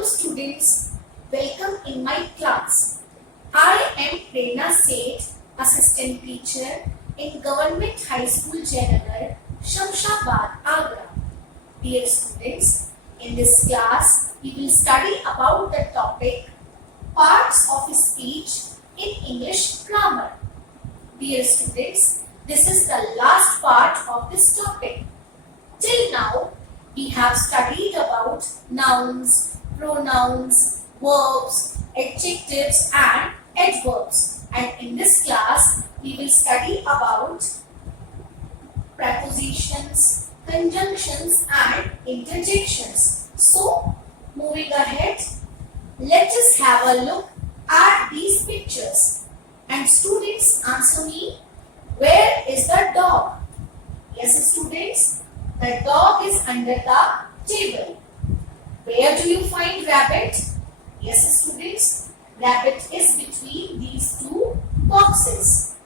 Hello students, welcome in my class. I am Prerna Seth, assistant teacher in Government High School Janagar, Shamshabad, Agra. Dear students, in this class we will study about the topic parts of speech in English grammar. Dear students, this is the last part of this topic. Till now, we have studied about nouns, pronouns, verbs, adjectives and adverbs. And in this class, we will study about prepositions, conjunctions and interjections. So, moving ahead, let us have a look at these pictures. And students, answer me, where is the dog? Yes, students, the dog is under the table. Where do you find rabbit? Yes, students, rabbit is between these two boxes.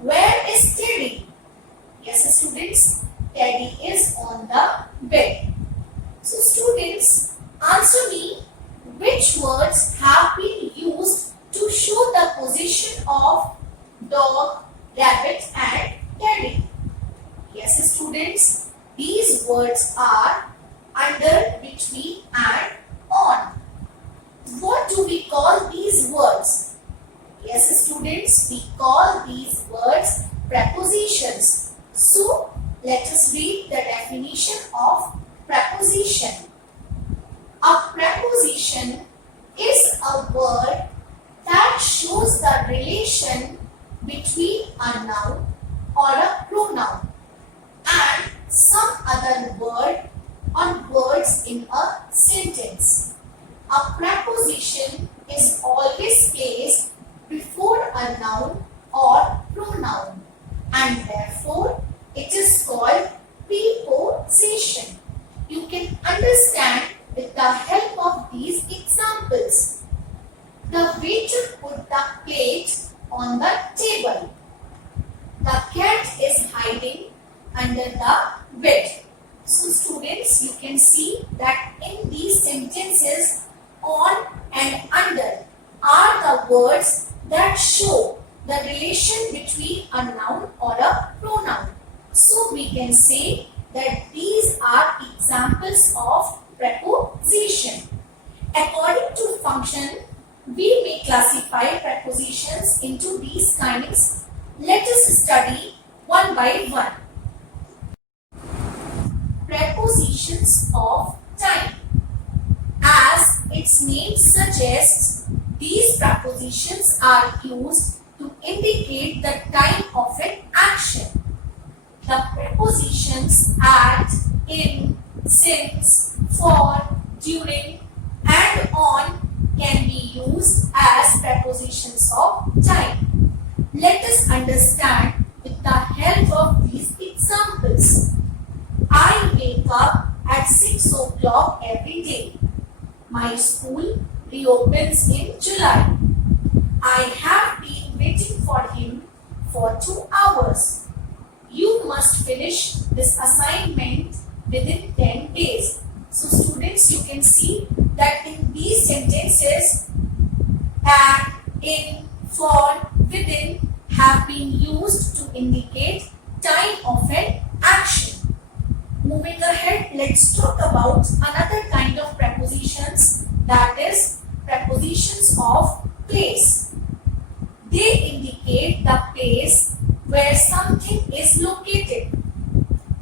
Where is Teddy? Yes, students, Teddy is on the bed. So, students, answer me, which words have been used to show the position of dog, rabbit and Teddy? Yes, students, these words are under, between and on. What do we call these words? Yes, students, we call these words prepositions. So, let us read the definition of preposition. A preposition is a word that shows the relation between a noun or a pronoun and some other word or words in a sentence. A preposition is always placed before a noun or pronoun and therefore it is called preposition. You can understand with the help of these examples. The waiter put the plate on the table. The cat is hiding under the bed. So students, you can see that in these sentences, on and under are the words that show the relation between a noun or a pronoun. So we can say that these are examples of preposition. According to function, we may classify prepositions into these kinds. Let us study one by one. Prepositions of time. As its name suggests, these prepositions are used to indicate the time of an action. The prepositions at, in, since, for, during and on can be used as prepositions of time. Let us understand with the help of these examples. I wake up at 6 o'clock every day. My school reopens in July. I have been waiting for him for 2 hours. You must finish this assignment within 10 days. So students, you can see that in these sentences, at, in, for, within have been used to indicate time of an action. Moving ahead, let's talk about another kind of prepositions, that is prepositions of place. They indicate the place where something is located.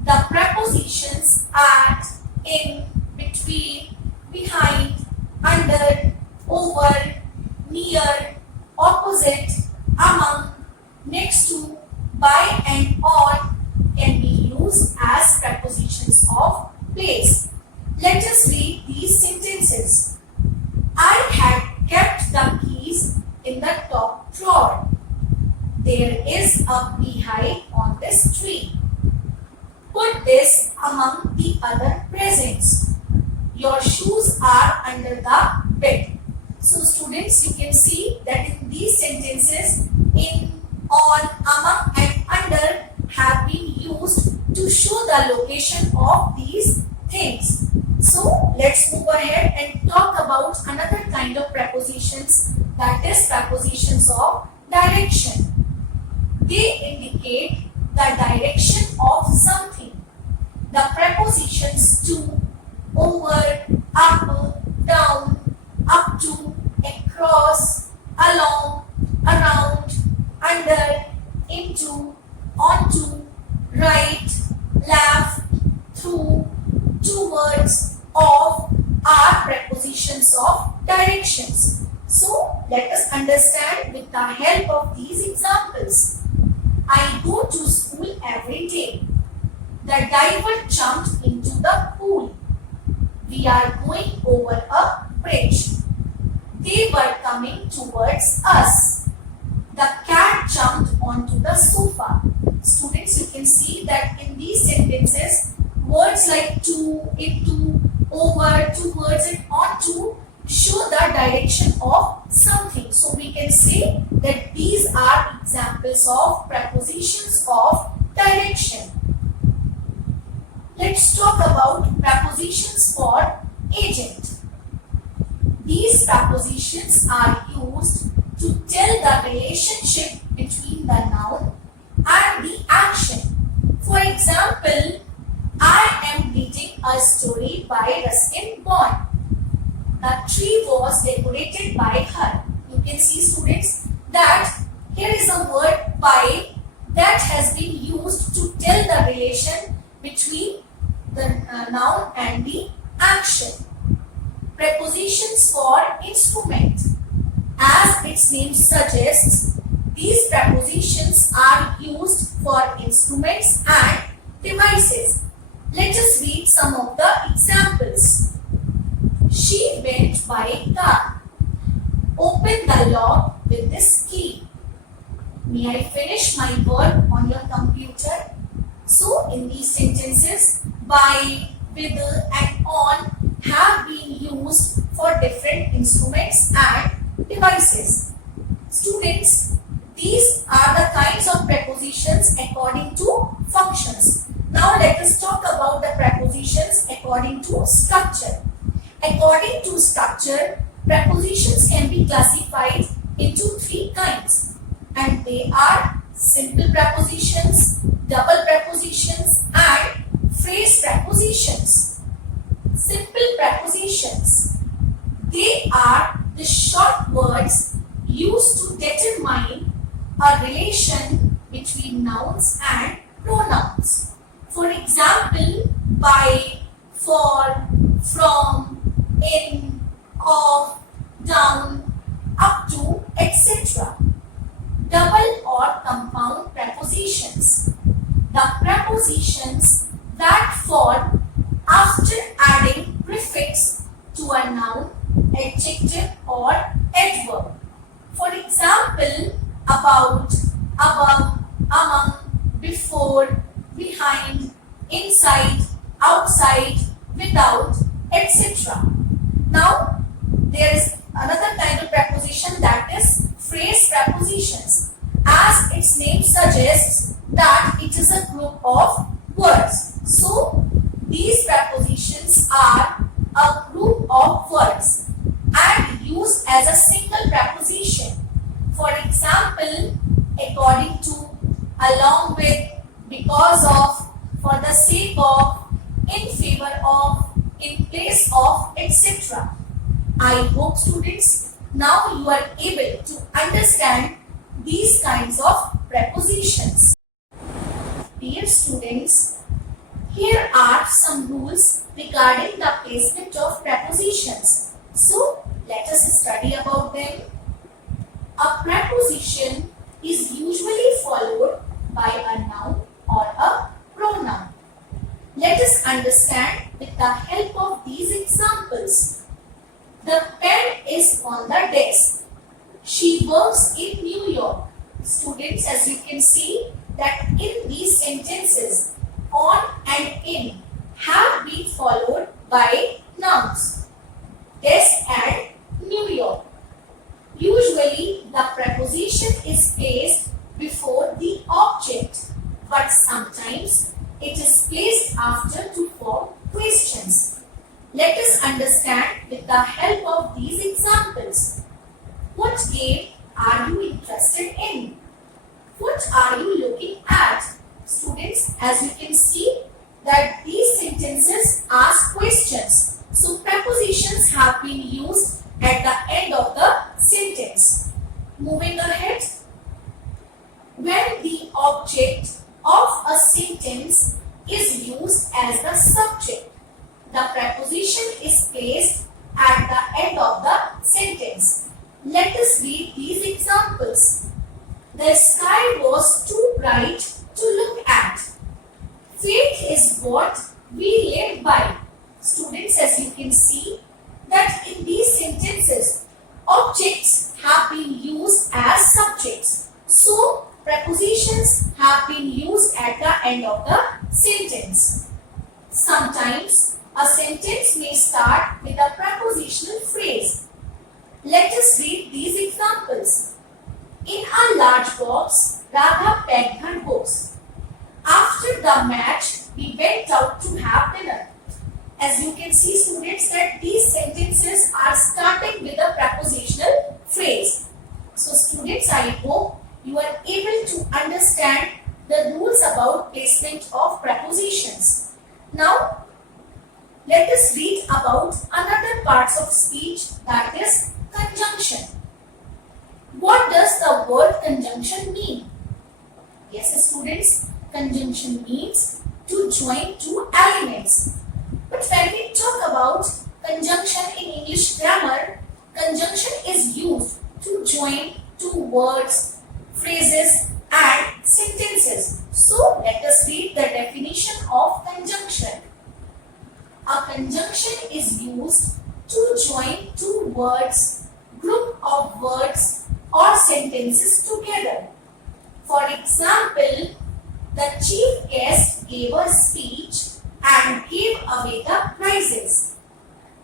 The prepositions at, in, between, behind, under, over, near, opposite, among, next to, by and on can be used as prepositions of place. Let us read these sentences. I had kept the keys in the top drawer. There is a beehive on this tree. Put this among the other presents. Your shoes are under the bed. So students, you can see that in these sentences, in, on, among and under have been used to show the location of these things. So let's move ahead and talk about another kind of prepositions, that is prepositions of direction. They indicate the direction of something. The prepositions to, over, up, down, up to, across, along, around, under, into, onto, right, left, through, towards, of are prepositions of directions. So let us understand with the help of these examples. I go to school every day. The diver jumped into the pool. We are going over a bridge. They were coming towards us. The cat jumped onto the sofa. Students, you can see that in these sentences, words like to, into, over, towards and onto show the direction of something. So we can say that these are examples of prepositions of direction. Let's talk about prepositions for agent. These prepositions are used to tell the relationship between the noun and the action. For example, I am reading a story by Ruskin Bond. The tree was decorated by her. You can see, students, that here is a word by that has been used to tell the relation between the noun and the action. Prepositions for instrument. As its name suggests, these prepositions are used for instruments and devices. Let us read some of the examples. She went by car. Open the lock with this key. May I finish my work on your computer? So in these sentences, by, with and on have been used for different instruments and devices. Students, these are the kinds of prepositions according to functions. Now let us talk about the prepositions according to structure. According to structure, prepositions can be classified into three kinds, and they are simple prepositions, double prepositions and phrase prepositions. Simple prepositions. They are the short words used to determine a relation between nouns and pronouns. For example, by, for, from, in, of, down, up to, etc. Double or compound prepositions. The prepositions that fall after adding prefix to a noun, adjective or adverb. For example, about, above, among, before, behind, inside, outside, without, etc. Now, there is another kind of preposition, that is phrase prepositions. As its name suggests that it is a group of words. So, these prepositions are a group of words and used as a single preposition. For example, according to, along with, because of, for the sake of, in favor of, in place of, etc. I hope, students, now you are able to understand these kinds of prepositions. Dear students, here are some rules regarding the placement of prepositions. So, let us study about them. A preposition is usually followed by a noun or a pronoun. Let us understand with the help of these examples. The pen is on the desk. She works in New York. Students, as you can see that in these sentences, on and in have been followed by nouns. Desk and New York. Usually, the preposition is placed before the object, but sometimes it is placed after to form questions. Let us understand with the help of these examples. What game are you interested in? What are you looking at? Students, as you can see that these sentences ask questions. So prepositions have been used at the end of the sentence. Moving ahead. When the object of a sentence is used as the subject, the preposition is placed at the end of the sentence. Let us read these examples. The sky was too bright to look at. Faith is what we live by. Students, as you can see that in these sentences, objects have been used as subjects. So, prepositions have been used at the end of the sentence. Sometimes, a sentence may start with a prepositional phrase. Let us read these examples. In a large box, Radha packed her books. After the match, we went out to have dinner. As you can see, students, that these sentences are starting with a prepositional phrase. So, students, I hope you are able to understand the rules about placement of prepositions. Now, let us read about another parts of speech, that is conjunction. What does the word conjunction mean? Yes, students, conjunction means to join two elements. But when we talk about conjunction in English grammar, conjunction is used to join two words, phrases and sentences. So, let us read the definition of conjunction. A conjunction is used to join two words, group of words or sentences together. For example, the chief guest gave a speech and gave away the prizes.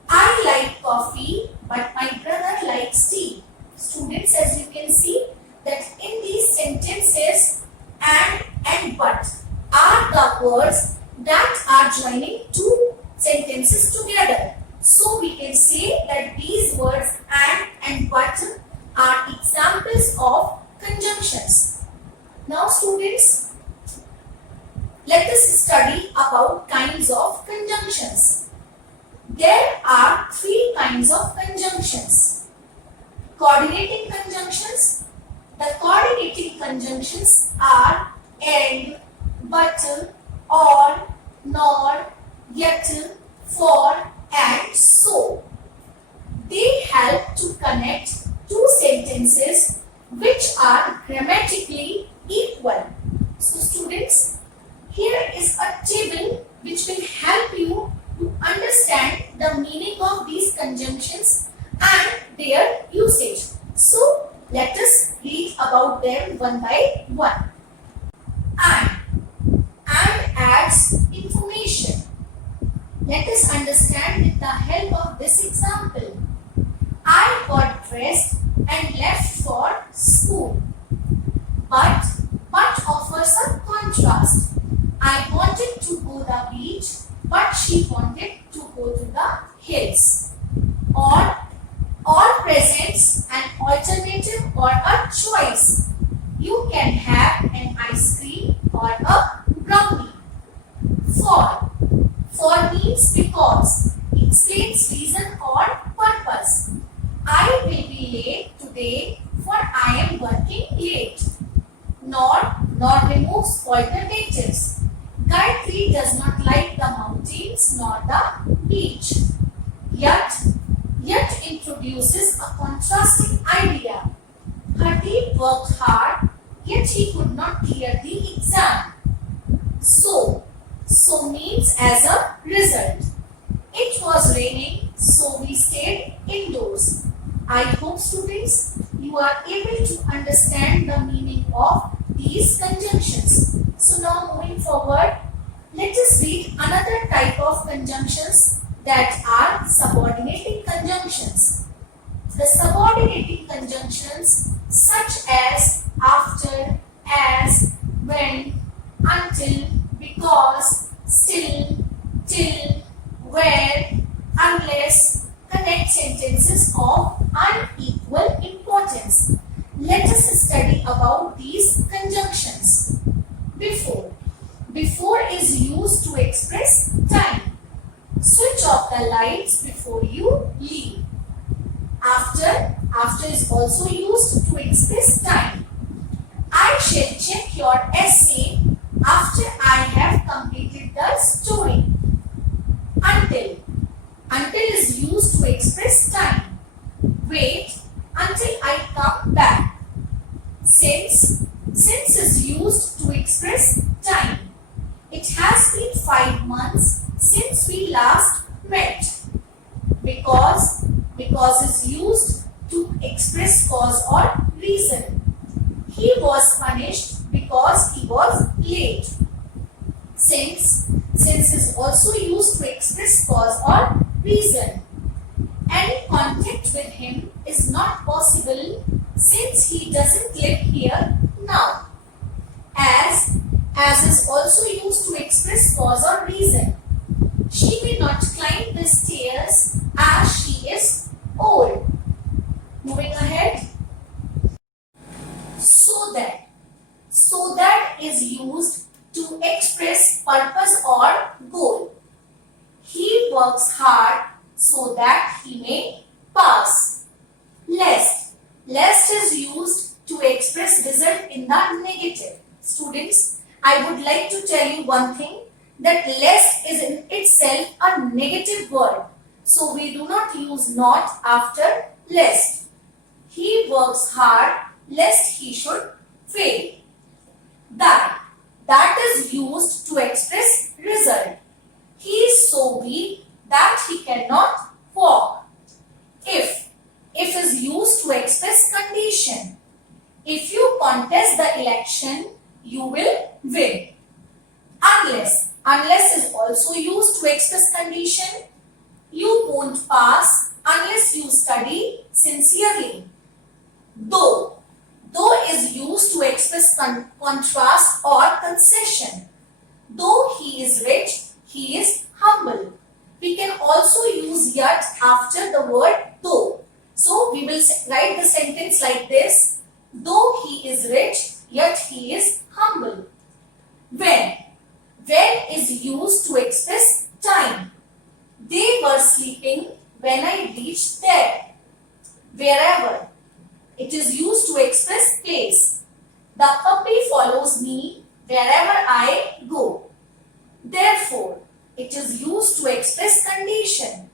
I like coffee, but my brother likes tea. Students, as you can see that in these sentences, and but are the words that are joining two sentences together. So we can say that these words and but are examples of conjunctions. Now students, let us study about kinds of conjunctions. There are three kinds of conjunctions. Coordinating conjunctions. The coordinating conjunctions are and, but, or, nor, yet, for and so. They help to connect two sentences which are grammatically equal. So students, here is a table which will help you to understand the meaning of these conjunctions and their usage. So let us read about them one by one. And adds information. Let us understand with the help of this example. I got dressed and left for school. But offers a contrast. I wanted to go to the beach, but she wanted to go to the hills. Or presents an alternative or a choice. You can have an ice cream or a brownie. For means because. Explains reason or purpose. I will be late today for I am working late. Nor removes alternatives. Gayatri does not like the mountains nor the beach. Yet introduces a contrasting idea. Hardeep worked hard, yet he could not clear the exam. So means as a result. It was raining, so we stayed indoors. I hope students, you are able to understand the meaning of these conjunctions. So now moving forward, let us read another type of conjunctions that are subordinating conjunctions. The subordinating conjunctions such as after, as, when, until, because, still, till, where, sentences of unequal importance. Let us study about these conjunctions. Before. Before is used to express time. Switch off the lights before you leave. After. After is also used to express time. I shall check your essay after I have completed the story. Until. Until is used to express time. Wait until I come back. Since. Since is used to express time. It has been 5 months since we last met. Because. Because is used to express cause or reason. He was punished because he was late. Since is also used to express cause or reason. Any contact with him is not possible since he doesn't live here now. As is also used to express cause or reason. She may not climb the stairs as she is old. Moving ahead. So that. So that is used to express purpose or goal. He works hard so that he may pass. Lest. Lest is used to express result in the negative. Students, I would like to tell you one thing, that lest is in itself a negative word. So we do not use not after lest. He works hard lest he should fail. That. That is used to express result. He is so weak that he cannot walk. If. If is used to express condition. If you contest the election, you will win. Unless. Unless is also used to express condition. You won't pass unless you study sincerely. Though. Though is used to express contrast or concession. Though he is rich, he is humble. We can also use yet after the word though. So we will write the sentence like this. Though he is rich, yet he is humble. When. When is used to express time. They were sleeping when I reached there. Wherever. It is used to express place. The puppy follows me wherever I go. Therefore, it is used to express condition.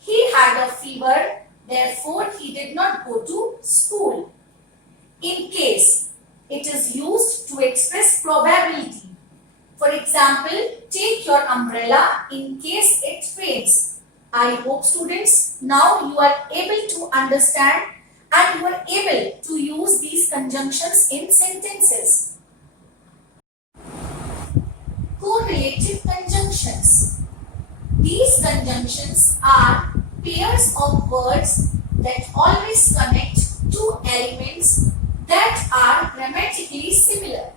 He had a fever, therefore he did not go to school. In case, it is used to express probability. For example, take your umbrella in case it rains. I hope students, now you are able to understand and you are able to use these conjunctions in sentences. Correlative conjunctions. These conjunctions are pairs of words that always connect two elements that are grammatically similar.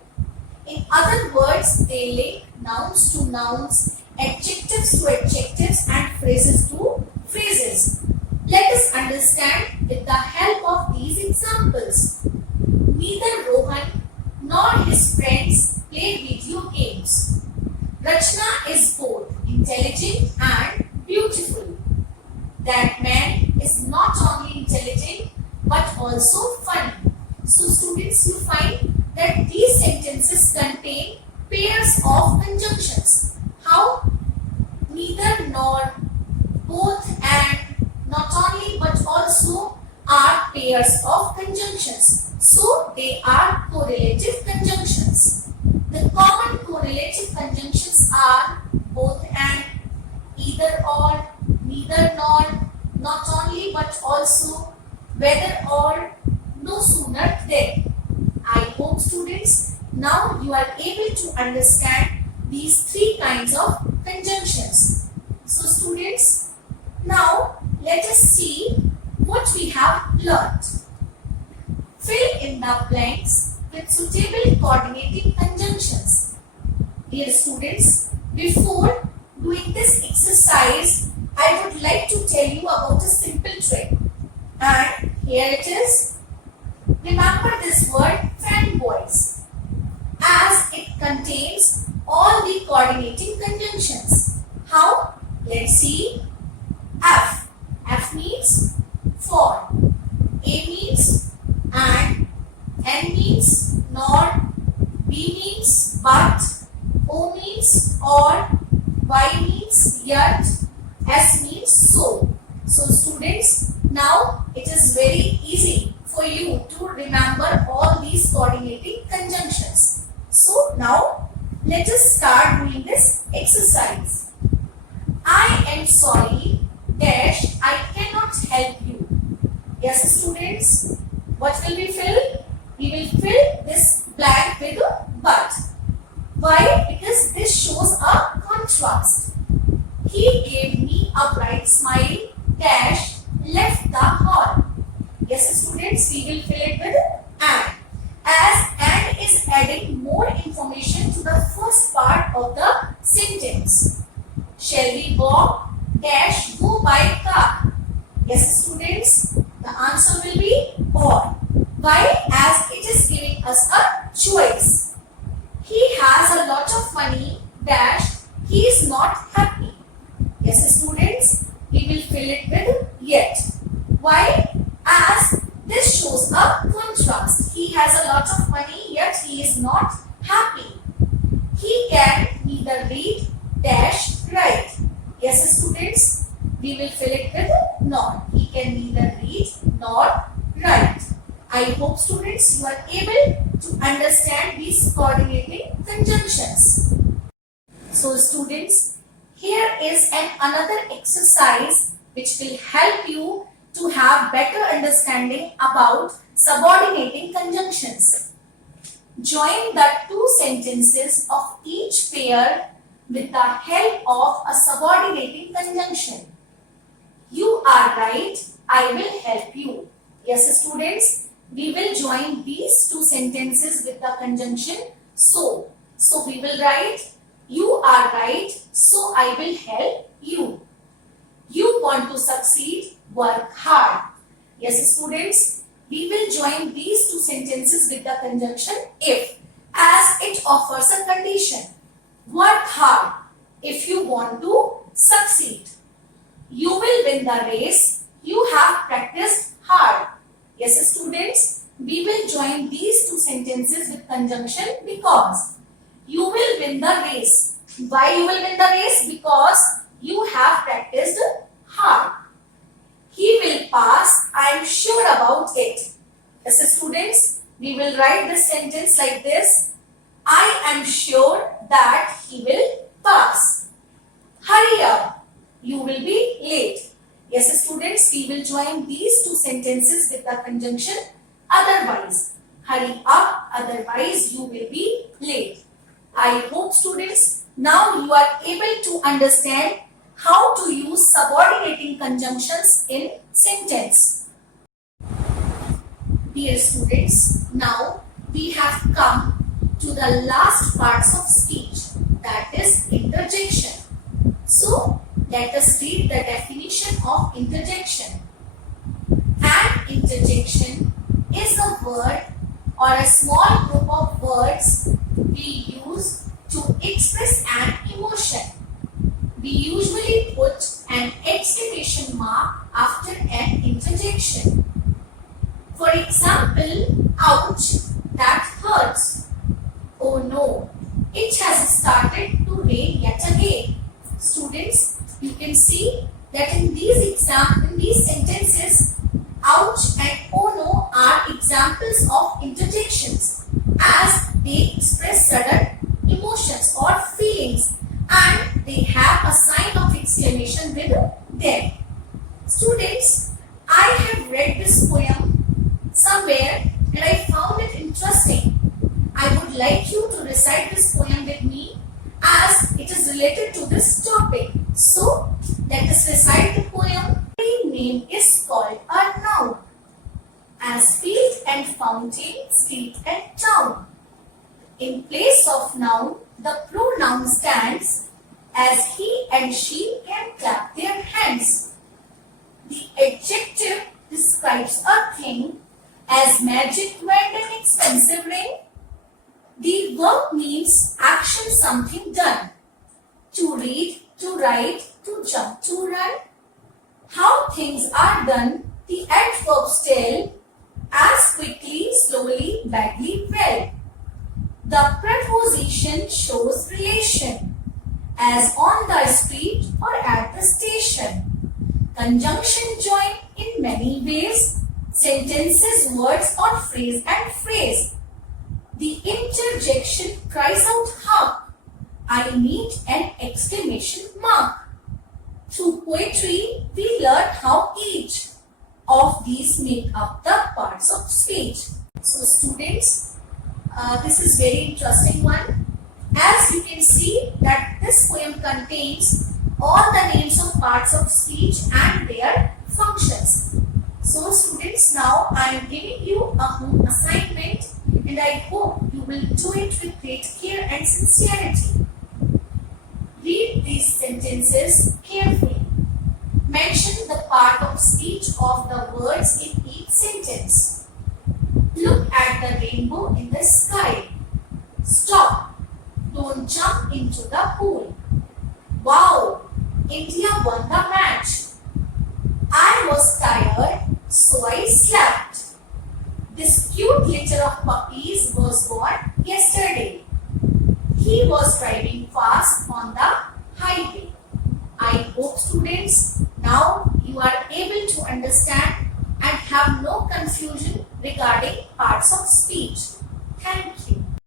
In other words, they link nouns to nouns, adjectives to adjectives, and phrases to phrases. Let us understand with the help of these examples. Neither Rohan nor his friends play video games. Rachna is both intelligent and beautiful. That man is not only intelligent but also funny. So students, you find that these sentences contain pairs of conjunctions. How? Neither nor, both and, not only but also are pairs of conjunctions. So they are correlative conjunctions. The common correlative conjunctions are both and, either or, neither nor, not only but also, whether or, no sooner than. I hope students, now you are able to understand these three kinds of conjunctions. So students, now let us see what we have learnt. Fill in the blanks with suitable coordinating conjunctions. Dear students, before doing this exercise, I would like to tell you about a simple trick. And here it is. Remember this word friend boys, as it contains all the coordinating conjunctions. How? Let's see. F. F means for. A means and. N means nor. B means but. O means or. Y means yet. S means so. So students, now it is very easy for you to remember all these coordinating conjunctions. So now let us start doing this exercise. I am sorry dash I cannot help you. Yes students, what will we fill? We will fill this blank with a but. Why? Because this shows a contrast. He gave me a bright smile dash left the hall. Yes students, we will fill it with and. As and is adding more information to the first part of the sentence. Shall we walk dash go by car? Yes students, the answer will be or. Why? As it is giving us a choice. He has a lot of money dash he is not happy. Yes students, we will fill it with yet. Why? As this shows a contrast. He has a lot of money yet he is not happy. He can neither read dash write. Yes students, we will fill it with nor. He can neither read nor write. I hope students you are able to understand these coordinating conjunctions. So students, here is another exercise which will help you to have better understanding about subordinating conjunctions. Join the two sentences of each pair with the help of a subordinating conjunction. You are right, I will help you. Yes students, we will join these two sentences with the conjunction so. So we will write, you are right, so I will help you. You want to succeed, work hard. Yes students, we will join these two sentences with the conjunction if, as it offers a condition. Work hard if you want to succeed. You will win the race, you have practiced hard. Yes students, we will join these two sentences with conjunction because. You will win the race. Why you will win the race? Because you have practiced hard. He will pass, I am sure about it. Yes students, we will write this sentence like this. I am sure that he will pass. Hurry up, you will be late. Yes students, we will join these two sentences with the conjunction otherwise. Hurry up, otherwise you will be late. I hope students now you are able to understand how to use subordinating conjunctions in sentence. Dear students, now we have come to the last parts of speech, that is interjection. So let us read the definition of interjection. An interjection is a word or a small group of words we use to express an emotion. We usually put an exclamation mark after an interjection. For example, ouch, that hurts. Oh no, it has started to rain yet again. Students, you can see that in these sentences, ouch and oh no are examples of interjections as they express sudden emotions or feelings and they have a sign of exclamation with them. Students, I have read this poem somewhere and I found it interesting. I would like you to recite this poem with me as it is related to this topic. So, let us recite the poem. The name is called a noun, as field and fountain, street and town. In place of noun, the pronoun stands as he and she can clap their hands. The adjective describes a thing as magic wand and expensive ring. The verb means action, something done. To read, to write, to jump, to run. How things are done, the adverbs tell, as quickly, slowly, badly, well. The preposition shows relation, as on the street or at the station. Conjunction join in many ways, sentences, words or phrase and phrase. The interjection cries out hark, I need an exclamation mark. Through poetry, we learn how each of these make up the parts of speech. So students, this is very interesting one. As you can see that this poem contains all the names of parts of speech and their functions. So students, now I am giving you a home assignment and I hope you will do it with great care and sincerity. Read these sentences carefully. Mention the part of speech of the words in each sentence. Look at the rainbow in the sky. Stop. Don't jump into the pool. Wow! India won the match. I was tired, so I slept. This cute litter of puppies was born yesterday. He was driving fast on the highway. I hope students, now you are able to understand and have no confusion regarding parts of speech. Thank you.